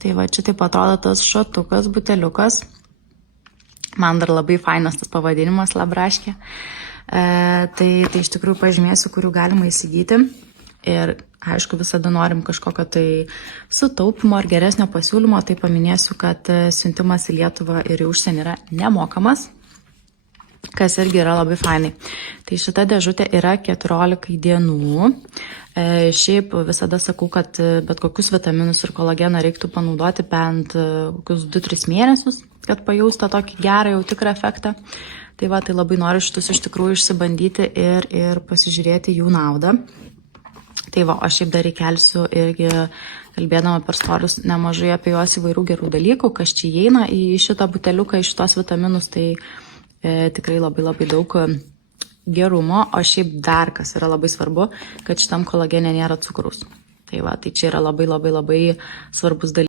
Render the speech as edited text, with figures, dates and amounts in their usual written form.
Tai va, čia taip atrodo tas šotukas, buteliukas. Man dar labai fainas tas pavadinimas Labraškė. Tai iš tikrųjų pažymėsiu, kurių galima įsigyti. Ir aišku, visada norim kažkokio tai sutaupimo ar geresnio pasiūlymo, tai paminėsiu, kad siuntimas į Lietuvą ir į užsienį yra nemokamas, kas irgi yra labai fainai. Tai šita dėžutė yra 14 dienų. Šiaip visada sakau, kad bet kokius vitaminus ir kolageną reiktų panaudoti bent kokius 2-3 mėnesius, kad pajaustą tokį gerą jau tikrą efektą. Tai va, tai labai noriu šitus iš tikrųjų išsibandyti ir pasižiūrėti jų naudą. Tai va, aš šiaip dar įkelsiu irgi, kalbėdama per storius, nemažai apie juos įvairių gerų dalykų, kas čia įeina į šitą buteliuką, į šitos vitaminus, tai tikrai labai labai daug gerumo, o šiaip dar kas yra labai svarbu, kad šitam kolagene nėra cukraus. Tai va, tai čia yra labai labai labai svarbus dalykas.